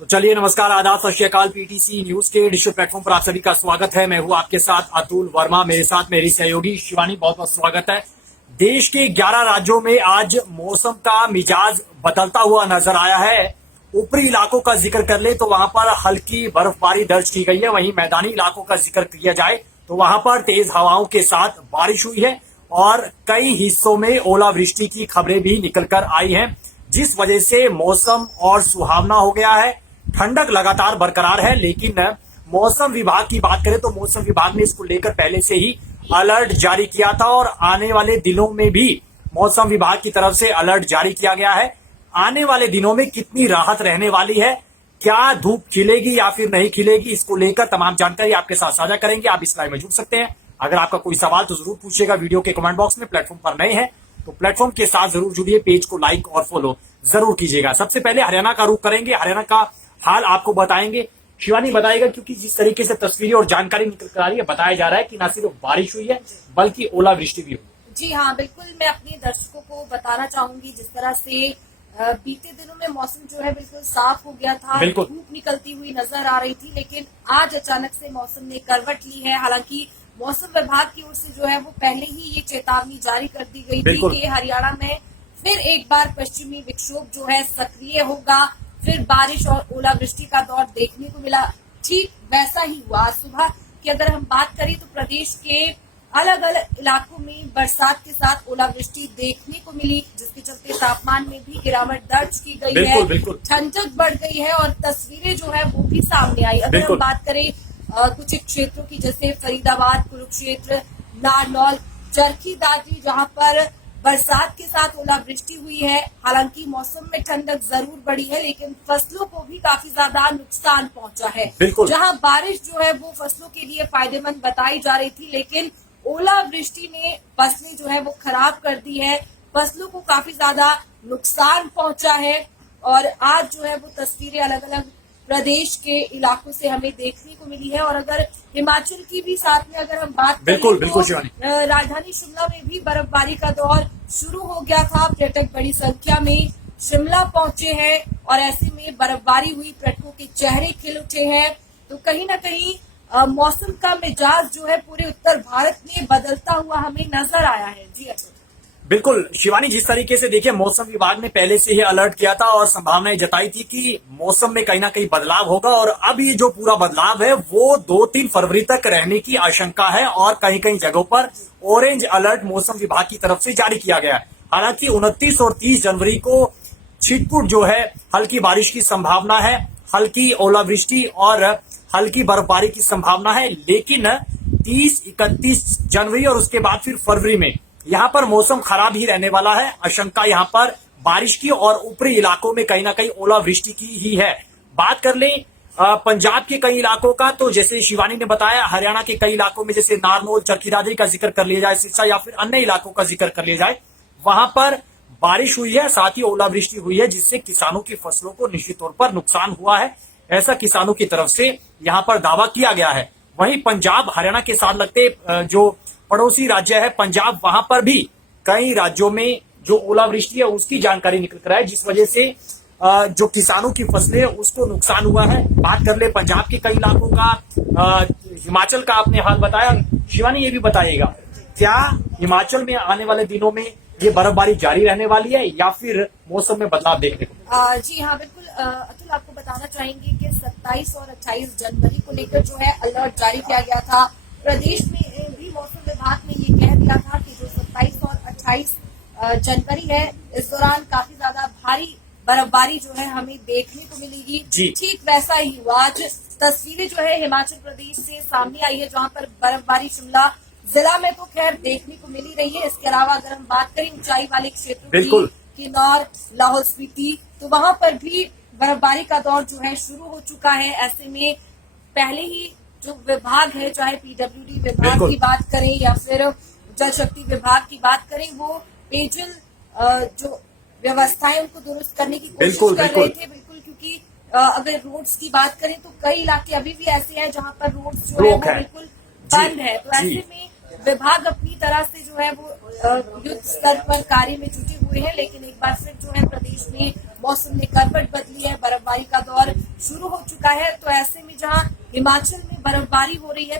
तो चलिए, नमस्कार, आदाब, सत श्री अकाल। पीटीसी न्यूज के डिजिटल प्लेटफॉर्म पर आप सभी का स्वागत है। मैं हूं आपके साथ अतुल वर्मा, मेरे साथ मेरी सहयोगी शिवानी। बहुत बहुत स्वागत है। देश के 11 राज्यों में आज मौसम का मिजाज बदलता हुआ नजर आया है। ऊपरी इलाकों का जिक्र कर ले तो वहां पर हल्की बर्फबारी दर्ज की गई है। वहीं मैदानी इलाकों का जिक्र किया जाए तो वहां पर तेज हवाओं के साथ बारिश हुई है और कई हिस्सों में ओलावृष्टि की खबरें भी निकलकर आई हैं, जिस वजह से मौसम और सुहावना हो गया है। ठंडक लगातार बरकरार है, लेकिन मौसम विभाग की बात करें तो मौसम विभाग ने इसको लेकर पहले से ही अलर्ट जारी किया था और आने वाले दिनों में भी मौसम विभाग की तरफ से अलर्ट जारी किया गया है। आने वाले दिनों में कितनी राहत रहने वाली है, क्या धूप खिलेगी या फिर नहीं खिलेगी, इसको लेकर तमाम जानकारी आपके साथ साझा करेंगे। आप इस लाइव में जुड़ सकते हैं। अगर आपका कोई सवाल तो जरूर पूछिएगा वीडियो के कमेंट बॉक्स में। प्लेटफॉर्म पर नए हैं तो प्लेटफॉर्म के साथ जरूर जुड़िए, पेज को लाइक और फॉलो जरूर कीजिएगा। सबसे पहले हरियाणा का रुख करेंगे। हरियाणा का हाल आपको बताएंगे, शिवानी बताएगा, क्योंकि जिस तरीके से तस्वीरें और जानकारी निकल कर आ रही है, बताया जा रहा है कि न सिर्फ बारिश हुई है बल्कि ओलावृष्टि भी हुई। जी हाँ, बिल्कुल। मैं अपने दर्शकों को बताना चाहूंगी, जिस तरह से बीते दिनों में मौसम जो है बिल्कुल साफ हो गया था, धूप निकलती हुई नजर आ रही थी, लेकिन आज अचानक से मौसम ने करवट ली है। हालांकि मौसम विभाग की ओर से जो है वो पहले ही ये चेतावनी जारी कर दी गई थी कि हरियाणा में फिर एक बार पश्चिमी विक्षोभ जो है सक्रिय होगा, फिर बारिश और ओलावृष्टि का दौर देखने को मिला। ठीक वैसा ही हुआ। आज सुबह की अगर हम बात करें तो प्रदेश के अलग अलग इलाकों में बरसात के साथ ओलावृष्टि देखने को मिली, जिसके चलते तापमान में भी गिरावट दर्ज की गई है। ठंडक बढ़ गई है और तस्वीरें जो है वो भी सामने आई। अगर हम बात करें कुछ क्षेत्रों की, जैसे फरीदाबाद, कुरुक्षेत्र, नारनौल, चरखी दादरी, जहां पर बरसात के साथ ओलावृष्टि हुई है। हालांकि मौसम में ठंडक जरूर बढ़ी है, लेकिन फसलों को भी काफी ज्यादा नुकसान पहुंचा है। जहां बारिश जो है वो फसलों के लिए फायदेमंद बताई जा रही थी, लेकिन ओलावृष्टि ने फसलें जो है वो खराब कर दी है। फसलों को काफी ज्यादा नुकसान पहुंचा है और आज जो है वो तस्वीरें अलग अलग प्रदेश के इलाकों से हमें देखने को मिली है। और अगर हिमाचल की भी साथ में अगर हम बात करें तो राजधानी शिमला में भी बर्फबारी का दौर शुरू हो गया था। पर्यटक बड़ी संख्या में शिमला पहुंचे हैं और ऐसे में बर्फबारी हुई, पर्यटकों के चेहरे खिल उठे हैं। तो कहीं ना कहीं मौसम का मिजाज जो है पूरे उत्तर भारत में बदलता हुआ हमें नजर आया है। जी बिल्कुल शिवानी, जिस तरीके से देखिए मौसम विभाग ने पहले से ही अलर्ट किया था और संभावनाएं जताई थी कि मौसम में कहीं ना कहीं बदलाव होगा और अब ये जो पूरा बदलाव है वो 2-3 फरवरी तक रहने की आशंका है और कहीं कहीं जगहों पर ऑरेंज अलर्ट मौसम विभाग की तरफ से जारी किया गया है। हालांकि 29 और 30 जनवरी को छिटपुट जो है हल्की बारिश की संभावना है, हल्की ओलावृष्टि और हल्की बर्फबारी की संभावना है, लेकिन 30-31 जनवरी और उसके बाद फिर फरवरी में यहाँ पर मौसम खराब ही रहने वाला है। आशंका यहाँ पर बारिश की और ऊपरी इलाकों में कहीं ना कहीं ओलावृष्टि की ही है। बात कर लें पंजाब के कई इलाकों का, तो जैसे शिवानी ने बताया, हरियाणा के कई इलाकों में जैसे नारनौल, चरखी दादरी का जिक्र कर लिया जाए, सिरसा या फिर अन्य इलाकों का जिक्र कर लिया जाए, वहां पर बारिश हुई है, साथ ही ओलावृष्टि हुई है, जिससे किसानों की फसलों को निश्चित तौर पर नुकसान हुआ है, ऐसा किसानों की तरफ से यहाँ पर दावा किया गया है। वहीं पंजाब हरियाणा के साथ लगते जो पड़ोसी राज्य है पंजाब, वहां पर भी कई राज्यों में जो ओलावृष्टि है उसकी जानकारी निकल कर आई, जिस वजह से जो किसानों की फसलें उसको नुकसान हुआ है। बात कर ले पंजाब के कई इलाकों का, हिमाचल का आपने हाल बताया। शिवानी ये भी बताइएगा, क्या हिमाचल में आने वाले दिनों में ये बर्फबारी जारी रहने वाली है या फिर मौसम में बदलाव देखने को? जी हाँ, बिल्कुल अतुल, आपको बताना चाहेंगे कि 27 और 28 जनवरी को लेकर जो है अलर्ट जारी किया गया था। प्रदेश में भी मौसम विभाग ने ये कह दिया था कि जो 27 और 28 जनवरी है, इस दौरान काफी ज्यादा भारी बर्फबारी जो है हमें देखने को मिलेगी। ठीक वैसा ही हुआ। आज तस्वीरें जो है हिमाचल प्रदेश से सामने आई है, जहां पर बर्फबारी शिमला जिला में तो खैर देखने को मिली रही है। इसके अलावा अगर हम बात करें ऊंचाई वाले क्षेत्रों की, किन्नौर, लाहौल स्पीति, तो वहां पर भी बर्फबारी का दौर जो है शुरू हो चुका है। ऐसे में पहले ही जो विभाग है, चाहे पीडब्ल्यूडी विभाग की बात करें या फिर जल शक्ति विभाग की बात करें, वो पेयजल जो व्यवस्थाएं उनको दुरुस्त करने की कोशिश कर रहे थे। बिल्कुल, क्योंकि अगर रोड्स की बात करें तो कई इलाके अभी भी ऐसे हैं जहां पर रोड्स जो है वो बिल्कुल बंद है। तो ऐसे में विभाग अपनी तरह से जो है वो युद्ध स्तर पर कार्य में जुटे हुए हैं, लेकिन एक बार फिर जो है प्रदेश में मौसम ने करवट बदली है, बर्फबारी का दौर शुरू चुका है। तो ऐसे में जहां हिमाचल में बर्फबारी हो रही है